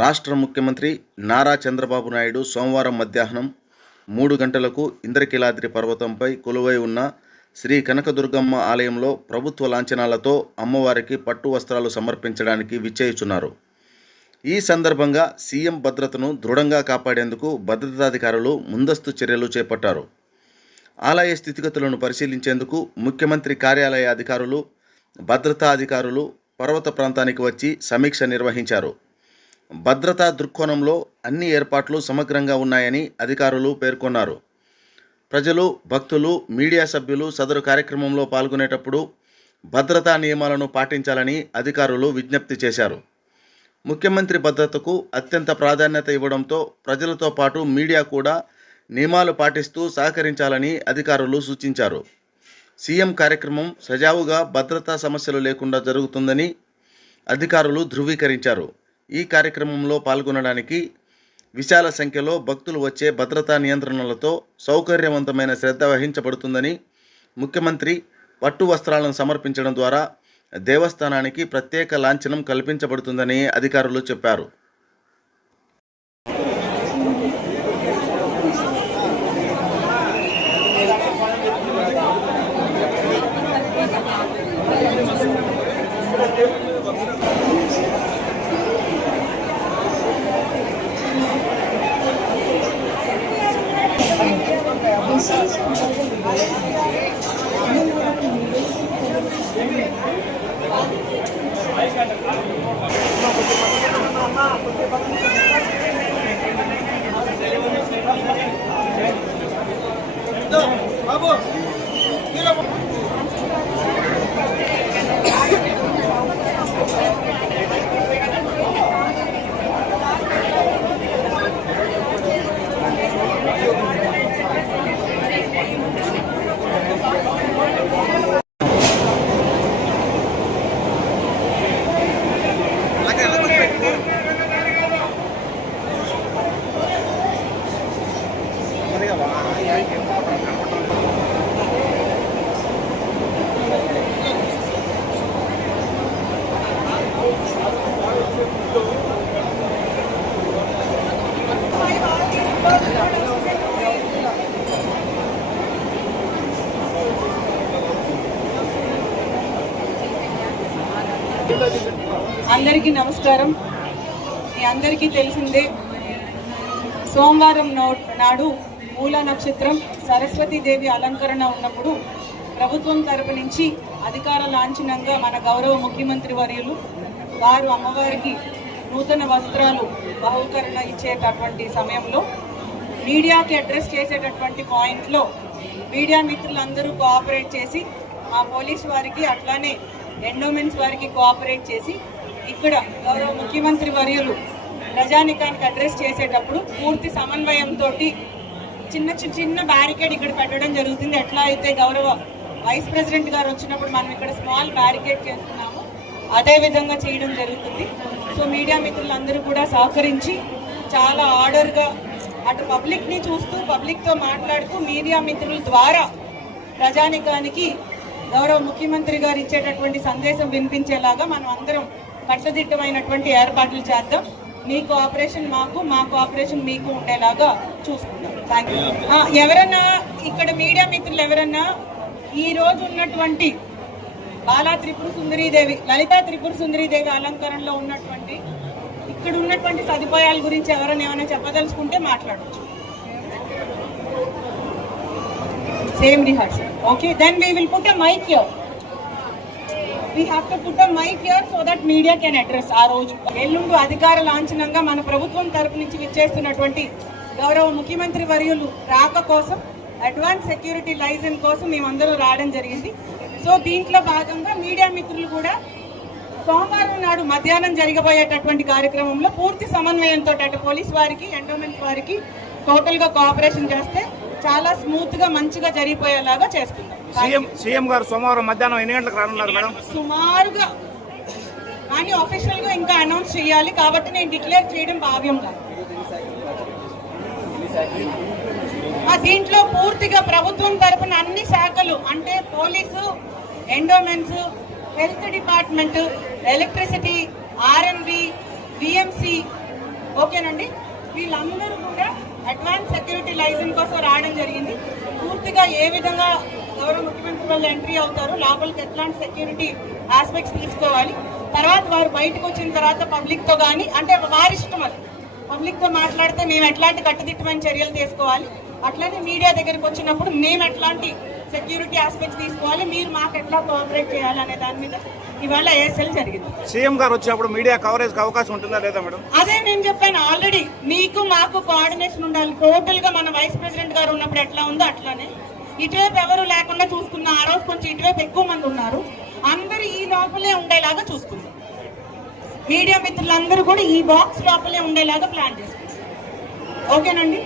రాష్ట్ర ముఖ్యమంత్రి నారా చంద్రబాబు నాయుడు సోమవారం మధ్యాహ్నం మూడు గంటలకు ఇంద్రకీలాద్రి పర్వతంపై కొలువై ఉన్న శ్రీ కనకదుర్గమ్మ ఆలయంలో ప్రభుత్వ లాంఛనాలతో అమ్మవారికి పట్టు వస్త్రాలు సమర్పించడానికి విచ్చేయుచున్నారు. ఈ సందర్భంగా సీఎం భద్రతను దృఢంగా కాపాడేందుకు భద్రతాధికారులు ముందస్తు చర్యలు చేపట్టారు. ఆలయ స్థితిగతులను పరిశీలించేందుకు ముఖ్యమంత్రి కార్యాలయ అధికారులు భద్రతా అధికారులు పర్వత ప్రాంతానికి వచ్చి సమీక్ష నిర్వహించారు. భద్రతా దృక్కోణంలో అన్ని ఏర్పాట్లు సమగ్రంగా ఉన్నాయని అధికారులు పేర్కొన్నారు. ప్రజలు భక్తులు మీడియా సభ్యులు సదరు కార్యక్రమంలో పాల్గొనేటప్పుడు భద్రతా నియమాలను పాటించాలని అధికారులు విజ్ఞప్తి చేశారు. ముఖ్యమంత్రి భద్రతకు అత్యంత ప్రాధాన్యత ఇవ్వడంతో ప్రజలతో పాటు మీడియా కూడా నియమాలు పాటిస్తూ సహకరించాలని అధికారులు సూచించారు. సీఎం కార్యక్రమం సజావుగా భద్రతా సమస్యలు లేకుండా జరుగుతుందని అధికారులు ధృవీకరించారు. ఈ కార్యక్రమంలో పాల్గొనడానికి విశాల సంఖ్యలో భక్తులు వచ్చే భద్రతా నియంత్రణలతో సౌకర్యవంతమైన శ్రద్ధ వహించబడుతుందని ముఖ్యమంత్రి పట్టు వస్త్రాలను సమర్పించడం ద్వారా దేవస్థానానికి ప్రత్యేక లాంఛనం కల్పించబడుతుందని అధికారులు చెప్పారు. Não, por favor. అందరికీ నమస్కారం. మీ అందరికీ తెలిసిందే సోమవారం నాడు మూల నక్షత్రం సరస్వతీదేవి అలంకరణ ఉన్నప్పుడు ప్రభుత్వం తరపు నుంచి అధికార లాంఛనంగా మన గౌరవ ముఖ్యమంత్రి వర్యులు వారు అమ్మవారికి నూతన వస్త్రాలు బహుకరణ ఇచ్చేటటువంటి సమయంలో మీడియాకి అడ్రస్ చేసేటటువంటి పాయింట్లో మీడియా మిత్రులందరూ కోఆపరేట్ చేసి మా పోలీస్ వారికి అట్లానే ఎండోమెంట్స్ వారికి కోఆపరేట్ చేసి ఇక్కడ గౌరవ ముఖ్యమంత్రి వర్యులు ప్రజానికానికి అడ్రస్ చేసేటప్పుడు పూర్తి సమన్వయంతో చిన్న చిన్న చిన్న బ్యారికేడ్ ఇక్కడ పెట్టడం జరుగుతుంది. ఎట్లా అయితే గౌరవ వైస్ ప్రెసిడెంట్ గారు వచ్చినప్పుడు మనం ఇక్కడ స్మాల్ బ్యారికేడ్ చేస్తున్నాము అదే విధంగా చేయడం జరుగుతుంది. సో మీడియా మిత్రులందరూ కూడా సహకరించి చాలా ఆర్డర్గా అటు పబ్లిక్ని చూస్తూ పబ్లిక్తో మాట్లాడుతూ మీడియా మిత్రుల ద్వారా ప్రజానికానికి గౌరవ ముఖ్యమంత్రి గారు ఇచ్చేటటువంటి సందేశం వినిపించేలాగా మనం అందరం కట్టుదిట్టమైనటువంటి ఏర్పాట్లు చేద్దాం. మీ కోఆపరేషన్ మాకు మా కోఆపరేషన్ మీకు ఉండేలాగా చూసుకుందాం. థ్యాంక్ యూ ఎవరన్నా ఇక్కడ మీడియా మిత్రులు ఎవరన్నా ఈ రోజు ఉన్నటువంటి బాలా త్రిపుర సుందరీదేవి లలితా త్రిపుర సుందరీదేవి అలంకరణలో ఉన్నటువంటి ఇక్కడ ఉన్నటువంటి సదుపాయాల గురించి ఎవరైనా ఏమైనా చెప్పదలుచుకుంటే మాట్లాడవచ్చు same rehearsal. Okay then we will put a mic here. We have to put a mic here so that media can address ఆ రోజు ఎల్లుండు అధికార లాంఛనంగా మన ప్రభుత్వం తరపు నుంచి విచ్చేస్తున్నటువంటి గౌరవ ముఖ్యమంత్రి వర్యులు రాక కోసం అడ్వాన్స్ సెక్యూరిటీ లైజన్ కోసం మేమందరూ రావడం జరిగింది సో దీంట్లో భాగంగా మీడియా మిత్రులు కూడా సోమవారం నాడు మధ్యాహ్నం జరగబోయేటటువంటి కార్యక్రమంలో పూర్తి సమన్వయంతో అటు పోలీస్ వారికి ఎండోమెంట్ వారికి టోటల్గా కోఆపరేషన్ చేస్తే చాలా స్మూత్గా మంచిగా జరిగిపోయేలాగా చేసుకుందాం. సీఎం సీఎం గారు సోమవారం మధ్యాహ్నం ఎన్ని గంటలకు రానున్నారు మేడం? సుమారుగా కానీ అఫీషియల్గా ఇంకా అనౌన్స్ చేయాలి. కాబట్టి నేను డిక్లేర్ చేయడం భావ్యం కాదు. దీంట్లో పూర్తిగా ప్రభుత్వం తరపున అన్ని శాఖలు అంటే police endowments health department electricity RNB VMC ఓకేనండి? వీళ్ళందరూ కూడా లైసెన్స్ కోసం రావడం జరిగింది. పూర్తిగా ఏ విధంగా గౌరవ ముఖ్యమంత్రి వాళ్ళు ఎంట్రీ అవుతారు లోపలికి ఎట్లాంటి సెక్యూరిటీ ఆస్పెక్ట్స్ తీసుకోవాలి. తర్వాత వారు బయటకు వచ్చిన తర్వాత పబ్లిక్తో కానీ అంటే వారి ఇష్టం అది. పబ్లిక్తో మాట్లాడితే మేము ఎట్లాంటి కట్టుదిట్టమైన చర్యలు తీసుకోవాలి. అట్లనే మీడియా దగ్గరికి వచ్చినప్పుడు మేము ఎట్లాంటి సెక్యూరిటీ ఆస్పెక్ట్స్ తీసుకోవాలి మీరు మాకు ఎట్లా కోఆపరేట్ చేయాలి అనే దాని మీద ఇవాళ ఏఎస్ఎల్ జరిగింది. సీఎం గారు వచ్చినప్పుడు మీడియా కవరేజ్ అవకాశం ఉంటుందా లేదా మేడం? అదే నేను చెప్పాను ఆల్రెడీ మీకు మాకు కోఆర్డినేషన్ ఉండాలి. టోటల్గా మన వైస్ ప్రెసిడెంట్ గారు ఉన్నప్పుడు ఎట్లా ఉందో అట్లానే. ఇటువైపు ఎవరు లేకుండా చూసుకున్న ఆ రోజు కొంచెం ఇటువైపు ఎక్కువ మంది ఉన్నారు. అందరూ ఈ లోపలే ఉండేలాగా చూసుకుందాం మీడియా మిత్రులందరూ కూడా ఈ బాక్స్ లోపలే ఉండేలాగా ప్లాన్ చేసుకుందాం ఓకేనండి?